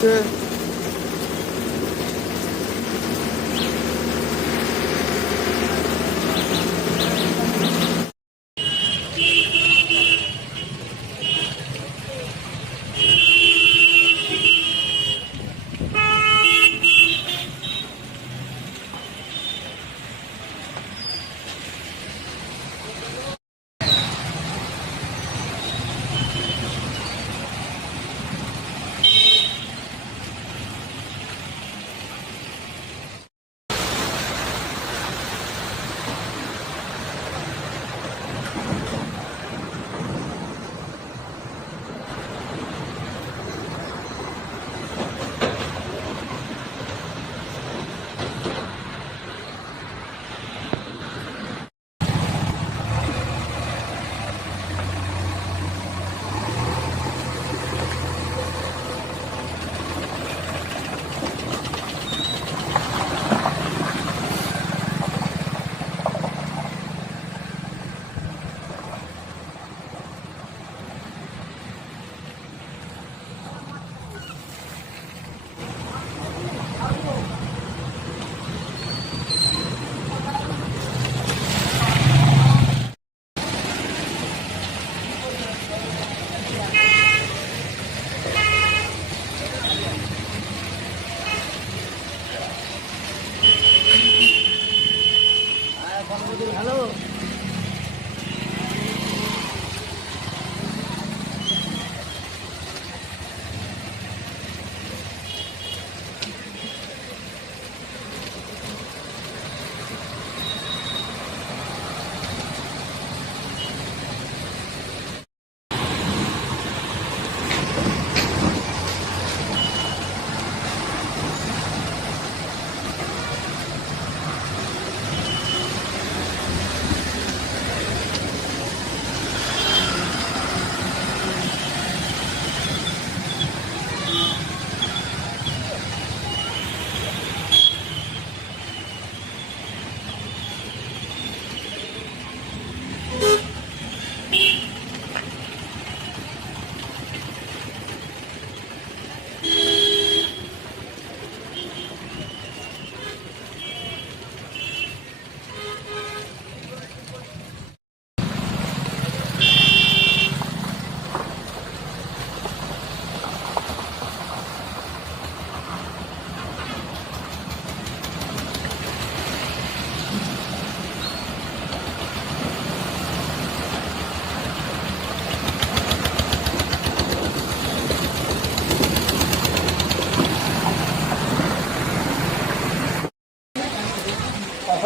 对。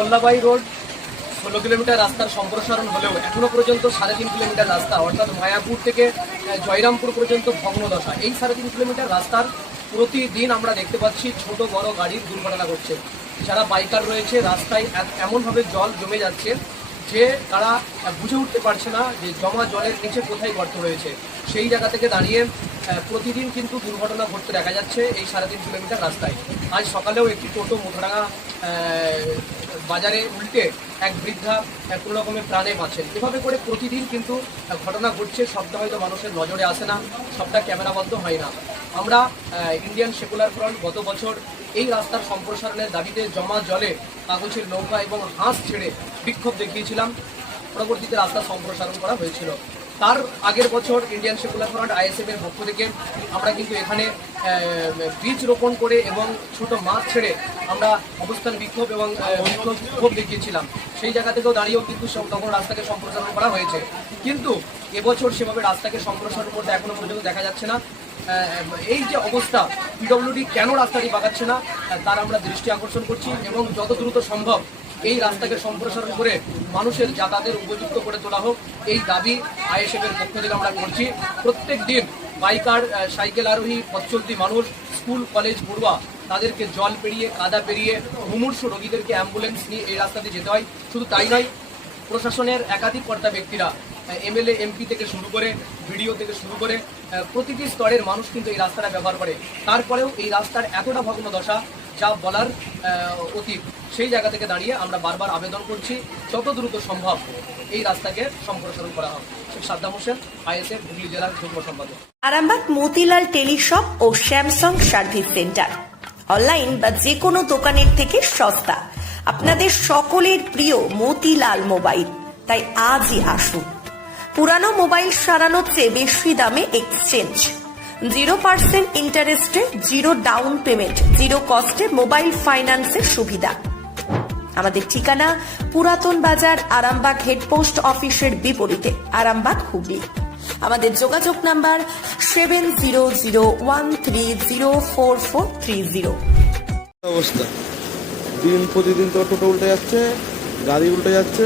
Ahilyabai road, ষোলো kilometre রাস্তার সম্প্রসারণ হলেও এখনও পর্যন্ত সাড়ে তিন কিলোমিটার রাস্তা, অর্থাৎ মায়াপুর থেকে জয়রামপুর পর্যন্ত ভগ্নদশা। এই সাড়ে তিন কিলোমিটার রাস্তার প্রতিদিন আমরা দেখতে পাচ্ছি ছোট, বড় গাড়ির দুর্ঘটনা ঘটছে। যারা বাইকার রয়েছে, রাস্তায় এমনভাবে জল জমে যাচ্ছে যে তারা বুঝে উঠতে পারছে না যে জমা জলের নিচে কোথায় গর্ত রয়েছে। সেই জায়গা থেকে দাঁড়িয়ে প্রতিদিন কিন্তু দুর্ঘটনা ঘটতে দেখা যাচ্ছে এই সাড়ে তিন কিলোমিটার রাস্তায়। আজ সকালেও একটি টোটো মোটরাঙ্গা আহ, বাজারে উল্টে এক বৃদ্ধা কোনো রকমের প্রাণে বাঁচেন। এভাবে করে প্রতিদিন কিন্তু ঘটনা ঘটছে সবটা হয়তো মানুষের নজরে আসে না সবটা ক্যামেরাবদ্ধ হয় না। আমরা ইন্ডিয়ান সেকুলার ফ্রন্ট গত বছর এই রাস্তার সম্প্রসারণের দাবিতে জমা জলে কাগজের নৌকা এবং হাঁস ছেড়ে বিক্ষোভ দেখিয়েছিলাম। পরবর্তীতে রাস্তা সম্প্রসারণ করা হয়েছিল। তার আগের বছর ইন্ডিয়ান সেকুলার ফ্রন্ট আইএসএফ এর পক্ষ থেকে আমরা কিন্তু এখানে বীজ রোপণ করে এবং ছোট মাছ ছেড়ে আমরা অবস্থান বিক্ষোভ এবং বিক্ষোভ দেখিয়েছিলাম। সেই জায়গা থেকেও দাঁড়িয়েও কিন্তু তখন রাস্তাকে সম্প্রসারণ করা হয়েছে। কিন্তু এবছর সেভাবে রাস্তাকে সম্প্রসারণ করতে এখনও পর্যন্ত দেখা যাচ্ছে না। এই যে অবস্থা পিডব্লিউডি কেন রাস্তাটি বাগাচ্ছে না, তার আমরা দৃষ্টি আকর্ষণ করছি এবং যত দ্রুত সম্ভব এই রাস্তাকে সম্প্রসারণ করে মানুষের যাতায়াতের উপযুক্ত করে তোলা হোক, এই দাবি আইএসএফের পক্ষ থেকে আমরা করছি। প্রত্যেক দিন বাইকার সাইকেল আরোহী পথচলতি মানুষ, স্কুল, কলেজ, পড়ুয়া, তাদেরকে জল পেরিয়ে, কাদা পেরিয়ে, মুমূর্ষ রোগীদেরকে অ্যাম্বুলেন্স নিয়ে এই রাস্তা দিয়ে যেতে হয়। শুধু তাই নয়, প্রশাসনের একাধিক কর্তা ব্যক্তিরা এমএলএ, এমপি থেকে শুরু করে ভিডিও থেকে শুরু করে প্রতিটি স্তরের মানুষ কিন্তু এই রাস্তাটা ব্যবহার করে। তারপরেও এই রাস্তার এতটা ভগ্ন দশা যা বলার অতীত। সেই জায়গা থেকে দাঁড়িয়ে আমরা বারবার আবেদন করছি, যত দ্রুত সম্ভব এই রাস্তাকে সম্প্রসারণ করা হবে টেলিশপ ও স্যামসাং সার্ভিস সেন্টার। অনলাইন বা যে কোনো দোকানের থেকে সস্তা। আপনাদের সকলের প্রিয় মতিলাল মোবাইল। তাই আজই আসুন। পুরানো মোবাইল সারানোর চেয়ে বেশি দামে এক্সচেঞ্জ। জিরো পার্সেন্ট ইন্টারেস্টে জিরো ডাউন পেমেন্ট জিরো কস্টে মোবাইল ফাইন্যান্সের সুবিধা। আমাদের ঠিকানা পুরাতন বাজার আরামবাগ হেডপোস্ট অফিসের বিপরীতে, আরামবাগ হুগলি। আমাদের যোগাযোগ number seven zero zero one three zero four four three zero অবস্থা। দিন প্রতিদিন তো টোটো উল্টে যাচ্ছে, গাড়ি উল্টে যাচ্ছে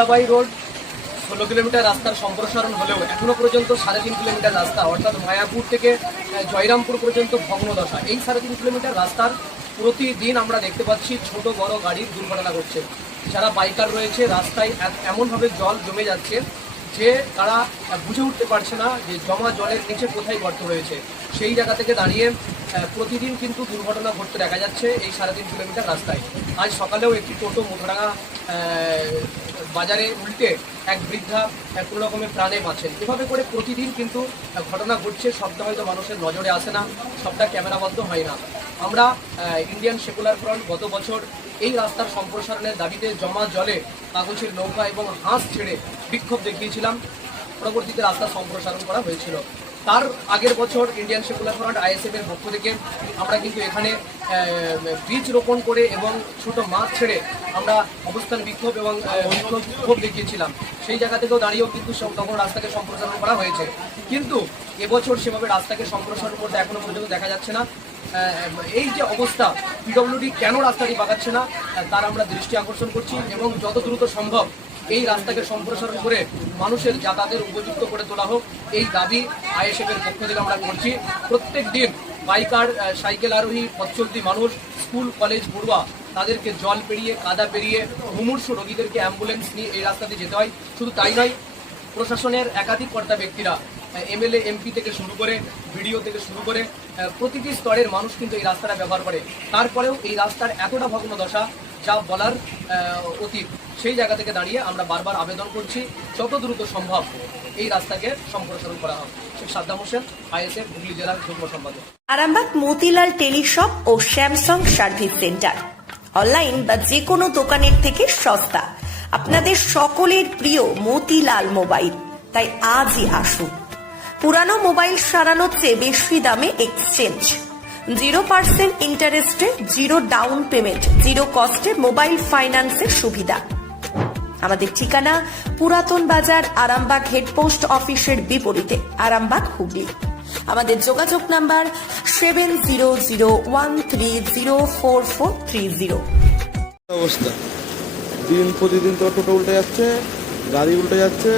অহল্যাবাই রোড। ষোলো কিলোমিটার রাস্তার সম্প্রসারণ হলেও এখনও পর্যন্ত সাড়ে তিন কিলোমিটার রাস্তা, অর্থাৎ মায়াপুর থেকে জয়রামপুর পর্যন্ত ভগ্নদশা। এই সাড়ে তিন কিলোমিটার রাস্তার প্রতিদিন আমরা দেখতে পাচ্ছি ছোট, বড় গাড়ির দুর্ঘটনা ঘটছে। যারা বাইকার রয়েছে, রাস্তায় এমনভাবে জল জমে যাচ্ছে যে তারা বুঝে উঠতে পারছে না যে জমা জলের নিচে কোথায় গর্ত রয়েছে। সেই জায়গা থেকে দাঁড়িয়ে প্রতিদিন কিন্তু দুর্ঘটনা ঘটতে দেখা যাচ্ছে এই সাড়ে তিন কিলোমিটার রাস্তায়। আজ সকালেও একটি টোটো মোথরাঙা বাজারে উল্টে এক বৃদ্ধা কোনো রকমের প্রাণে বাঁচেন। এভাবে করে প্রতিদিন কিন্তু ঘটনা ঘটছে, সবটা হয়তো মানুষের নজরে আসে না, সবটা ক্যামেরাবদ্ধ হয় না। আমরা ইন্ডিয়ান সেকুলার ফ্রন্ট গত বছর এই রাস্তার সম্প্রসারণের দাবিতে জমা জলে কাগজের নৌকা এবং হাঁস ছেড়ে বিক্ষোভ দেখিয়েছিলাম। পরবর্তীতে রাস্তা সম্প্রসারণ করা হয়েছিল। তার আগের বছর ইন্ডিয়ান সেকুলার ফ্রন্ট আইএসএফ এর পক্ষ থেকে আমরা কিন্তু এখানে বীজ রোপণ করে এবং ছোট মাছ ছেড়ে আমরা অবস্থান বিক্ষোভ এবং বিক্ষোভ দেখিয়েছিলাম। সেই জায়গা থেকেও দাঁড়িয়েও কিন্তু তখন রাস্তাকে সম্প্রসারণ করা হয়েছে। কিন্তু এবছর সেভাবে রাস্তাকে সম্প্রসারণ করতে এখনও পর্যন্ত দেখা যাচ্ছে না। এই যে অবস্থা পিডব্লিউডি কেন রাস্তাটি বাগাচ্ছে না, তার আমরা দৃষ্টি আকর্ষণ করছি এবং যত দ্রুত সম্ভব এই রাস্তাকে সম্প্রসারণ করে মানুষের যাতায়াতের উপযুক্ত করে তোলা হোক, এই দাবি আইএসএফের পক্ষ থেকে আমরা করছি। প্রত্যেক দিন বাইকার সাইকেল আরোহী, পথচলতি মানুষ, স্কুল, কলেজ, পড়ুয়া, তাদেরকে জল পেরিয়ে, কাদা পেরিয়ে, মুমূর্ষ রোগীদেরকে অ্যাম্বুলেন্স নিয়ে এই রাস্তাতে যেতে হয়। শুধু তাই নয়, প্রশাসনের একাধিক কর্তা ব্যক্তিরা এমএলএ, এমপি থেকে শুরু করে ভিডিও থেকে শুরু করে প্রতিটি স্তরের মানুষ কিন্তু এই রাস্তাটা ব্যবহার করে। তারপরেও এই রাস্তার এতটা ভগ্ন দশা যা বলার অতীত, সেই জায়গা থেকে দাঁড়িয়ে আমরা বারবার আবেদন করছি, যত দ্রুত সম্ভব এই রাস্তাকে সম্প্রসারণ করা হবে শেখ সাদ্দাম হোসেন আরামবাগ, মতিলাল টেলিশপ ও স্যামসাং সার্ভিস সেন্টার। অনলাইন বা যে কোনো দোকানের থেকে সস্তা। আপনাদের সকলের প্রিয় মতিলাল মোবাইল। তাই আজই আসুন। পুরানো মোবাইল সারানোর চেয়ে বেশি দামে এক্সচেঞ্জ। জিরো পার্সেন্ট ইন্টারেস্টে জিরো ডাউন পেমেন্ট জিরো কস্টে মোবাইল ফাইন্যান্সের সুবিধা। আমাদের ঠিকানা পুরাতন বাজার আরামবাগ হেডপোস্ট অফিসের বিপরীতে, আরামবাগ হুগলি। আমাদের যোগাযোগ number seven zero zero one three zero four four three zero অবস্থা। দিন প্রতিদিন তো টোটো উল্টে যাচ্ছে, গাড়ি উল্টে যাচ্ছে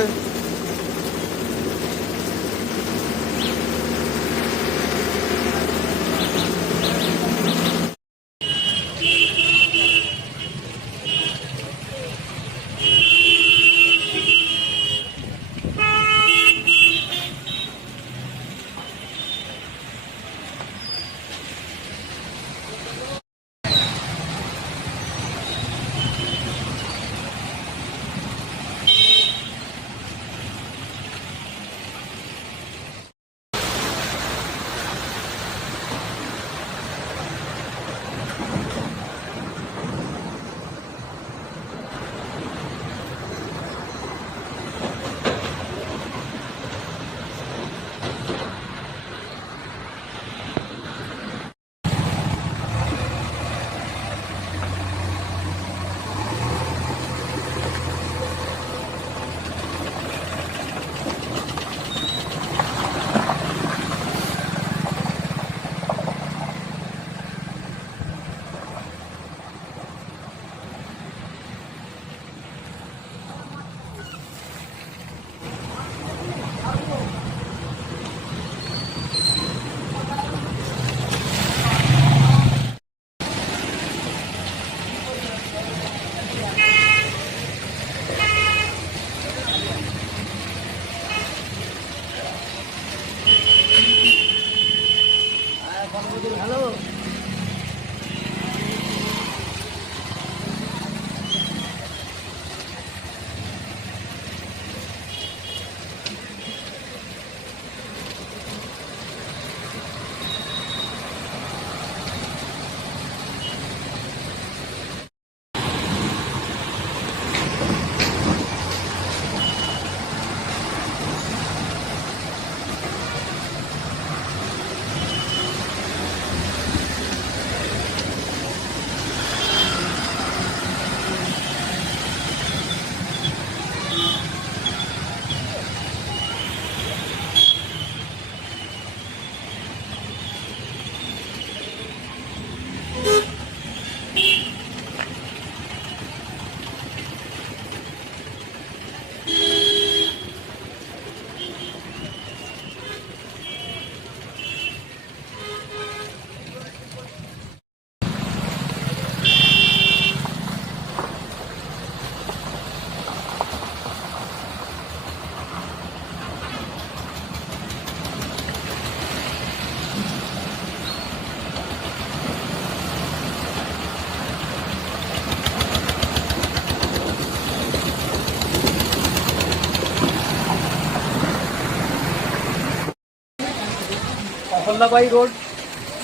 অহল্যাবাই রোড,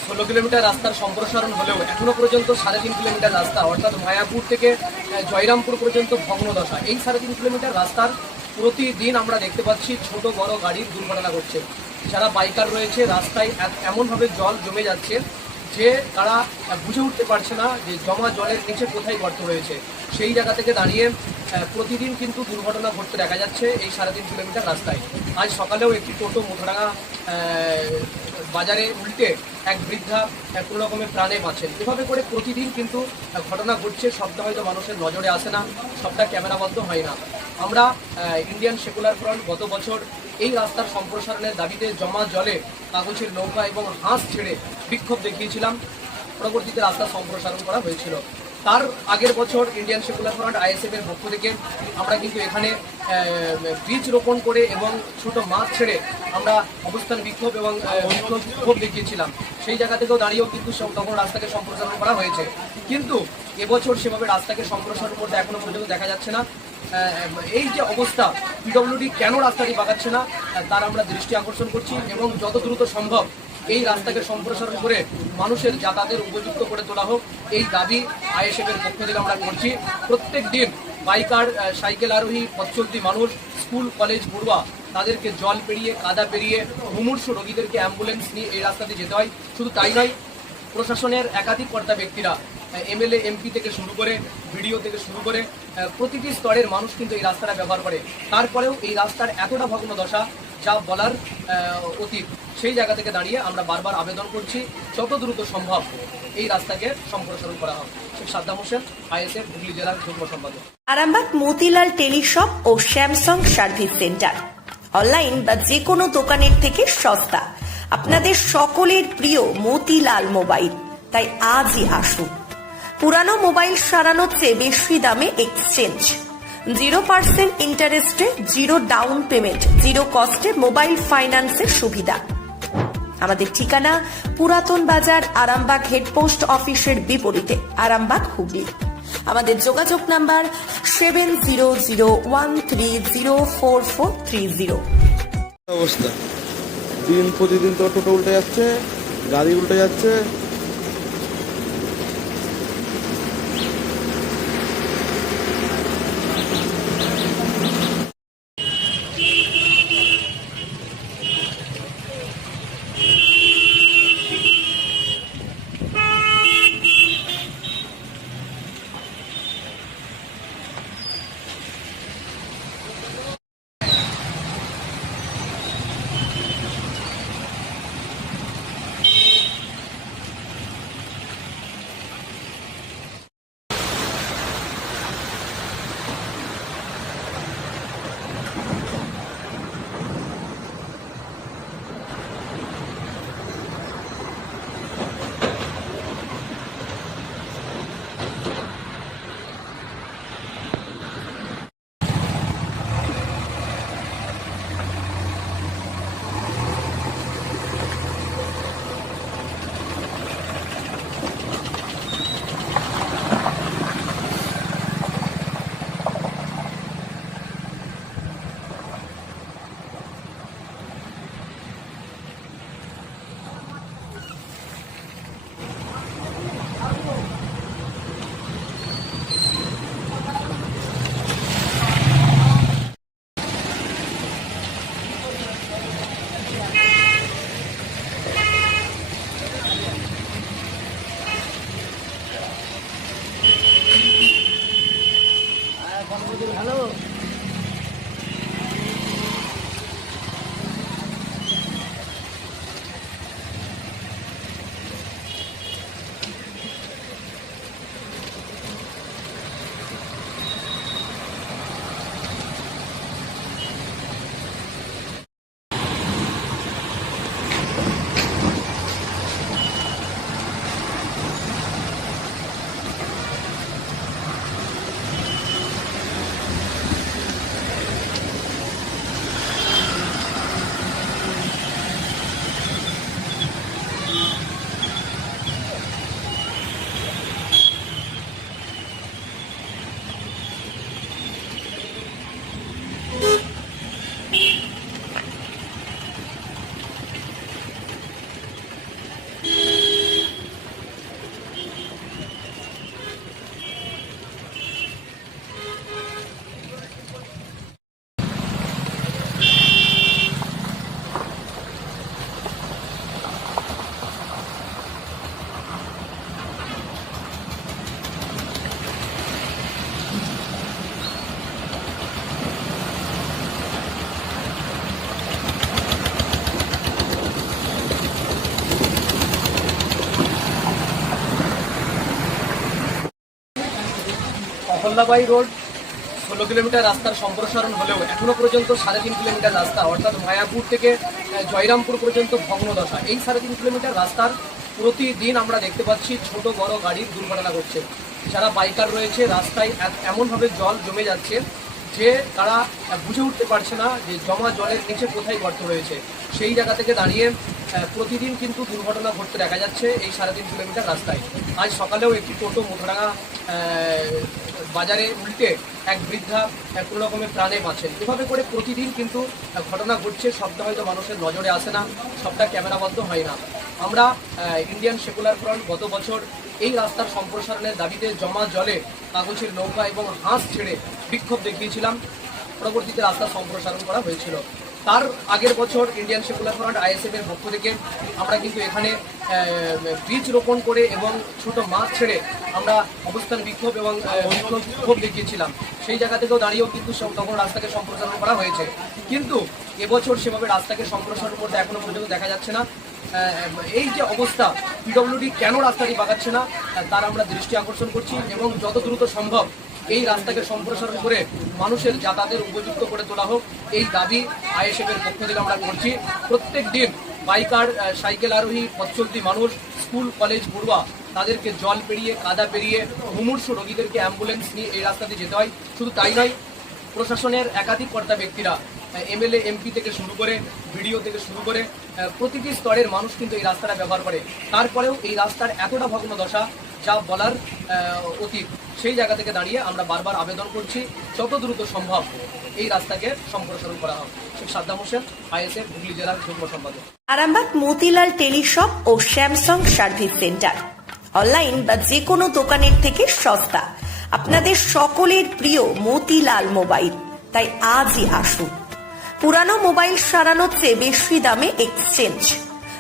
ষোলো কিলোমিটার রাস্তার সম্প্রসারণ হলেও এখনও পর্যন্ত সাড়ে তিন কিলোমিটার রাস্তা, অর্থাৎ মায়াপুর থেকে জয়রামপুর পর্যন্ত ভগ্ন দশা এই সাড়ে তিন কিলোমিটার রাস্তার প্রতিদিন আমরা দেখতে পাচ্ছি ছোট, বড় গাড়ির দুর্ঘটনা ঘটছে। যারা বাইকার রয়েছে, রাস্তায় এমনভাবে জল জমে যাচ্ছে যে তারা বুঝে উঠতে পারছে না যে জমা জলের নিচে কোথায় গর্ত রয়েছে। সেই জায়গা থেকে দাঁড়িয়ে প্রতিদিন কিন্তু দুর্ঘটনা ঘটতে দেখা যাচ্ছে এই সাড়ে তিন কিলোমিটার রাস্তায়। আজ সকালেও একটি টোটো মোথরাঙা বাজারে উল্টে এক বৃদ্ধা কোনো রকমের প্রাণে বাঁচেন। এভাবে করে প্রতিদিন কিন্তু ঘটনা ঘটছে, সবটা হয়তো মানুষের নজরে আসে না, সবটা ক্যামেরাবদ্ধ হয় না। আমরা ইন্ডিয়ান সেকুলার ফ্রন্ট গত বছর এই রাস্তার সম্প্রসারণের দাবিতে জমা জলে কাগজের নৌকা এবং হাঁস ছেড়ে বিক্ষোভ দেখিয়েছিলাম। পরবর্তীতে রাস্তা সম্প্রসারণ করা হয়েছিল। তার আগের বছর ইন্ডিয়ান সেকুলার ফ্রন্ট আইএসএফ এর পক্ষ থেকে আমরা কিন্তু এখানে বীজ রোপণ করে এবং ছোট মাছ ছেড়ে আমরা অবস্থান বিক্ষোভ এবং বিক্ষোভ দেখিয়েছিলাম। সেই জায়গা থেকেও দাঁড়িয়েও কিন্তু তখন রাস্তাকে সম্প্রসারণ করা হয়েছে। কিন্তু এবছর সেভাবে রাস্তাকে সম্প্রসারণ করতে এখনও পর্যন্ত দেখা যাচ্ছে না। এই যে অবস্থা পিডব্লিউডি কেন রাস্তাটি বাগাচ্ছে না, তার আমরা দৃষ্টি আকর্ষণ করছি এবং যত দ্রুত সম্ভব এই রাস্তাকে সম্প্রসারণ করে মানুষের যাতায়াতের উপযুক্ত করে তোলা হোক, এই দাবি আইএসএফ এর পক্ষ থেকে আমরা করছি। প্রত্যেক দিন বাইকার সাইকেল আরোহী, পথচলতি মানুষ, স্কুল, কলেজ, পড়ুয়া, তাদেরকে জল পেরিয়ে, কাদা পেরিয়ে মুমূর্ষ রোগীদেরকে অ্যাম্বুলেন্স নিয়ে এই রাস্তাতে যেতে হয়। শুধু তাই নয়, প্রশাসনের একাধিক কর্তা ব্যক্তিরা এমএলএ, এমপি থেকে শুরু করে ভিডিও থেকে শুরু করে প্রতিটি স্তরের মানুষ কিন্তু এই রাস্তাটা ব্যবহার করে। তারপরেও এই রাস্তার এতটা ভগ্ন দশা যা বলার অতীত, সেই জায়গা থেকে দাঁড়িয়ে আমরা বারবার আবেদন করছি, যত দ্রুত সম্ভব এই রাস্তাকে সম্প্রসারণ করা হবে শেখ সাদ্দাম হোসেন, আইএসএফ, হুগলি জেলার যুগ্ম সম্পাদক। আরামবাগ, মতিলাল টেলিশপ ও স্যামসাং সার্ভিস সেন্টার। অনলাইন বা যে কোনো দোকানের থেকে সস্তা। আপনাদের সকলের প্রিয় মতিলাল মোবাইল। তাই আজই আসুন। পুরানো মোবাইল সারানোর চেয়ে বেশি দামে এক্সচেঞ্জ। জিরো পার্সেন্ট ইন্টারেস্টে জিরো ডাউন পেমেন্ট জিরো কস্টে মোবাইল ফাইন্যান্সের সুবিধা। আমাদের ঠিকানা পুরাতন বাজার আরামবাগ হেডপোস্ট অফিসের বিপরীতে, আরামবাগ হুগলি। আমাদের যোগাযোগ number seven zero zero one three zero four four three zero অবস্থা। দিন প্রতিদিন তো টোটো উল্টে যাচ্ছে, গাড়ি উল্টে যাচ্ছে মোল্লাবাই রোড, ষোলো কিলোমিটার রাস্তার সম্প্রসারণ হলেও এখনও পর্যন্ত সাড়ে তিন কিলোমিটার রাস্তা, অর্থাৎ মায়াপুর থেকে জয়রামপুর পর্যন্ত ভগ্নদশা। এই সাড়ে তিন কিলোমিটার রাস্তার প্রতিদিন আমরা দেখতে পাচ্ছি ছোট বড় গাড়ির দুর্ঘটনা ঘটছে। যারা বাইকার রয়েছে, রাস্তায় এমনভাবে জল জমে যাচ্ছে যে তারা বুঝে উঠতে পারছে না যে জমা জলের নিচে কোথায় গর্ত রয়েছে। সেই জায়গা থেকে দাঁড়িয়ে প্রতিদিন কিন্তু দুর্ঘটনা ঘটতে দেখা যাচ্ছে এই সাড়ে তিন কিলোমিটার রাস্তায়। আজ সকালেও একটি টোটো মুখরাঙা বাজারে উল্টে এক বৃদ্ধা এক কোনো রকমের প্রাণে বাঁচেন এভাবে করে প্রতিদিন কিন্তু ঘটনা ঘটছে, সবটা হয়তো মানুষের নজরে আসে না, সবটা ক্যামেরাবদ্ধ হয় না। আমরা ইন্ডিয়ান সেকুলার ফ্রন্ট গত বছর এই রাস্তার সম্প্রসারণের দাবিতে জমা জলে কাগজের নৌকা এবং হাঁস ছেড়ে বিক্ষোভ দেখিয়েছিলাম। পরবর্তীতে রাস্তা সম্প্রসারণ করা হয়েছিল। তার আগের বছর ইন্ডিয়ান সেকুলার ফ্রন্ট আইএসএফ এর পক্ষ থেকে আমরা কিন্তু এখানে বীজ রোপণ করে এবং ছোট মাছ ছেড়ে আমরা অবস্থান বিক্ষোভ এবং বিক্ষোভ দেখিয়েছিলাম। সেই জায়গা থেকেও দাঁড়িয়েও কিন্তু তখন রাস্তাকে সম্প্রসারণ করা হয়েছে। কিন্তু এবছর সেভাবে রাস্তাকে সম্প্রসারণ করতে এখনও পর্যন্ত দেখা যাচ্ছে না। এই যে অবস্থা পিডব্লিউডি কেন রাস্তাটি বাগাচ্ছে না, তার আমরা দৃষ্টি আকর্ষণ করছি এবং যত দ্রুত সম্ভব এই রাস্তাকে সম্প্রসারণ করে মানুষের যাতায়াতের উপযুক্ত করে তোলা হোক, এই দাবি আইএসএফ এর পক্ষ থেকে আমরা করছি। প্রত্যেক দিন বাইকার সাইকেল আরোহী, পথচলতি মানুষ, স্কুল, কলেজ, পড়ুয়া, তাদেরকে জল পেরিয়ে, কাদা পেরিয়ে মুমূর্ষ রোগীদেরকে অ্যাম্বুলেন্স নিয়ে এই রাস্তাতে যেতে হয়। শুধু তাই নয়, প্রশাসনের একাধিক কর্তা ব্যক্তিরা এমএলএ, এমপি থেকে শুরু করে ভিডিও থেকে শুরু করে প্রতিটি স্তরের মানুষ কিন্তু এই রাস্তাটা ব্যবহার করে। তারপরেও এই রাস্তার এতটা ভগ্ন দশা যা বলার অতীত, সেই জায়গা থেকে দাঁড়িয়ে আমরা বারবার আবেদন করছি যত দ্রুত সম্ভব এই রাস্তাকে সম্প্রসারণ করা হোক। শেখ সাদ্দাম হোসেন, আইএসএফ, হুগলি জেলার যুগ্ম সম্পাদক। আরামবাগ, মতিলাল টেলিশপ ও স্যামসাং সার্ভিস সেন্টার। অনলাইন বা যে কোনো দোকানের থেকে সস্তা। আপনাদের সকলের প্রিয় মতিলাল মোবাইল। তাই আজই আসুন। পুরানো মোবাইল সারানোর চেয়ে বেশি দামে এক্সচেঞ্জ।